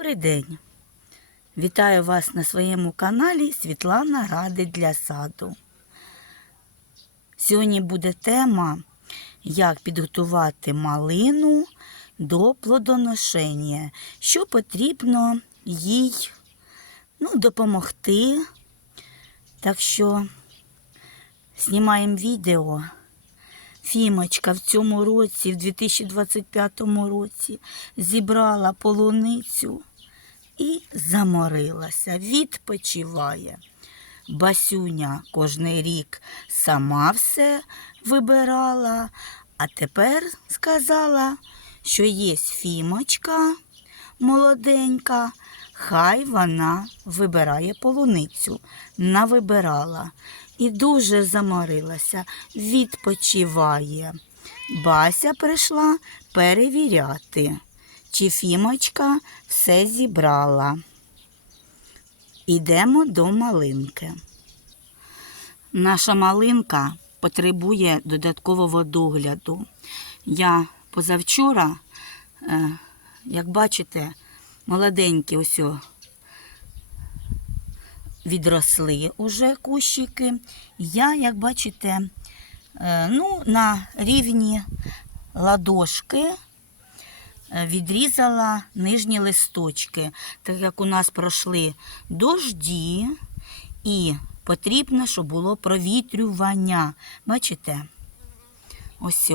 Добрий день! Вітаю вас на своєму каналі Світлана Ради для саду. Сьогодні буде тема, як підготувати малину до плодоношення, що потрібно їй ну, допомогти. Так що знімаємо відео. Фімочка в цьому році, в 2025 році, зібрала полуницю і заморилася, відпочиває. Басюня кожний рік сама все вибирала, а тепер сказала, що є фімочка молоденька, хай вона вибирає полуницю. Навибирала і дуже заморилася, відпочиває. Бася прийшла перевіряти, чи Фімочка все зібрала. Ідемо до малинки. Наша малинка потребує додаткового догляду. Я позавчора, е, як бачите, молоденькі ось відросли уже кущики. Я, як бачите, е, ну, на рівні ладошки відрізала нижні листочки, так як у нас пройшли дожді і потрібно, щоб було провітрювання. Бачите? Ось.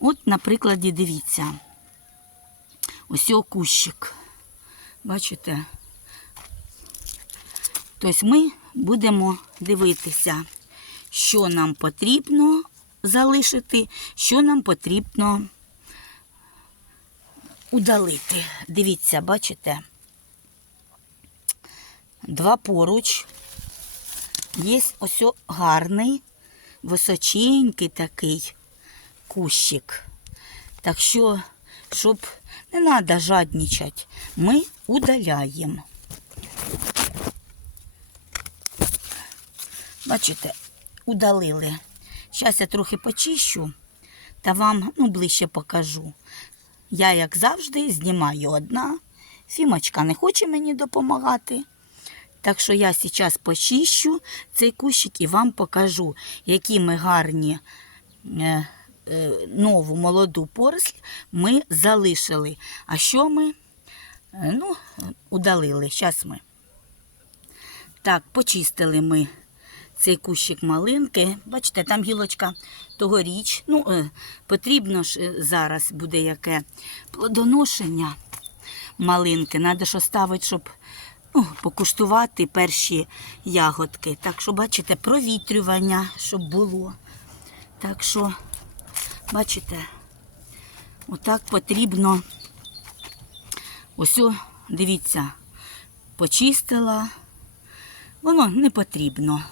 От, на прикладі, дивіться. Ось о кущик. Бачите? Тобто ми будемо дивитися, що нам потрібно залишити, що нам потрібно удалити. Дивіться, бачите? Два поруч. Є ось гарний, височенький такий кущик. Так що, щоб не треба жадничати, ми удаляємо. Бачите, удалили. Зараз я трохи почищу та вам ну, ближче покажу. Я, як завжди, знімаю одна. Фімочка не хоче мені допомагати. Так що я зараз почищу цей кущик і вам покажу, які ми гарні е, е, нову молоду поросль ми залишили. А що ми е, ну, удалили? Зараз ми. Так, почистили ми цей кущик малинки. Бачите, там гілочка тогоріч. Ну, е, потрібно ж е, зараз буде яке плодоношення малинки. Треба ж оставити, щоб ну, покуштувати перші ягодки. Так що, бачите, провітрювання, щоб було. Так що, бачите, отак потрібно. Ось, дивіться, почистила. Воно не потрібно.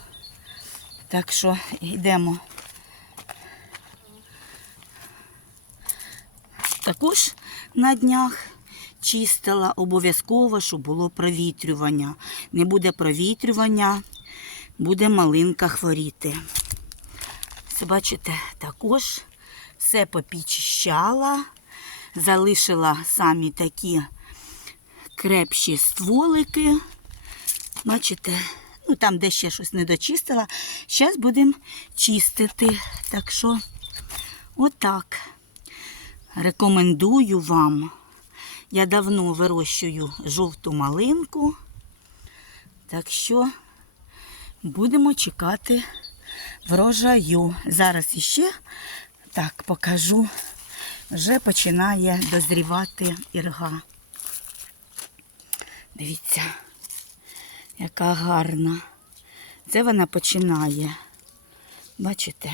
Так що йдемо. Також на днях чистила обов'язково, щоб було провітрювання. Не буде провітрювання, буде малинка хворіти. Це бачите, також все попічищала, залишила самі такі крепші стволики. Бачите, ну там, де ще щось не дочистила. Зараз будемо чистити. Так що, отак. Рекомендую вам. Я давно вирощую жовту малинку. Так що будемо чекати врожаю. Зараз іще так покажу. Вже починає дозрівати ірга. Дивіться, яка гарна. Це вона починає. Бачите?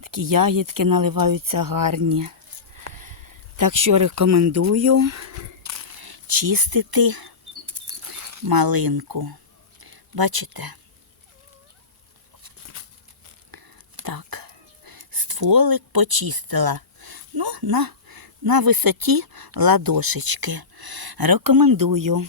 Такі ягідки наливаються гарні. Так що рекомендую чистити малинку. Бачите? Так, стволик почистила. Ну, на, на висоті ладошечки. Рекомендую.